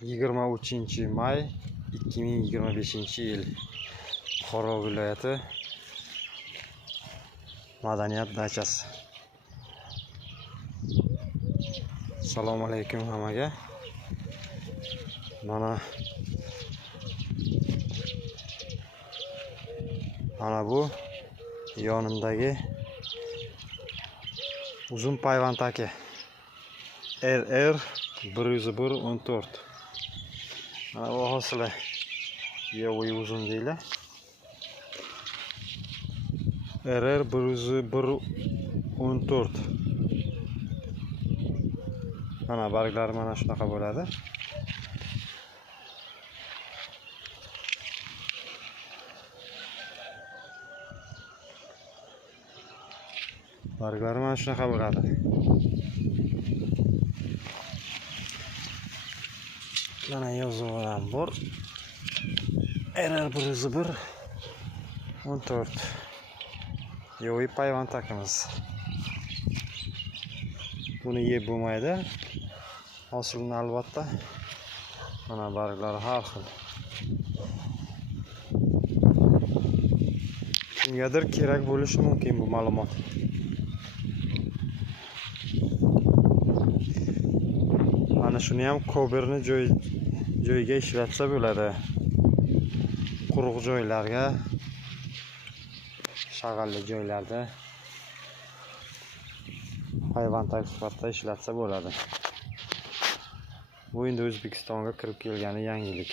23-may 2025-yil Buxoro viloyati madaniyat dachasi. Assalomu alaykum hammaga. Mana bu yonimdagi uzun payvand aka RR 101-14. Mana bu hosila yo'g'i uzun deylar. RR 101-14. Mana barglari mana shunaqa bo'ladi. Barglari mana shunaqa bo'ladi. Mana yozuvi ham bor. RR 101-14. Yo'g'i payvand akamiz. Buni yeb bo'lmaydi. Hosilni albatta. Mana barglari har xil. Kimgadir kerak bo'lishi mumkin bu ma'lumot. Mana shuni ham koberni joyiga ishlatsa bo'ladi. Quruq joylarga, shag'alli joylarda hayvon sifatida ishlatsa bo'ladi. Bu endi O'zbekistonga kirib kelgani yangilik.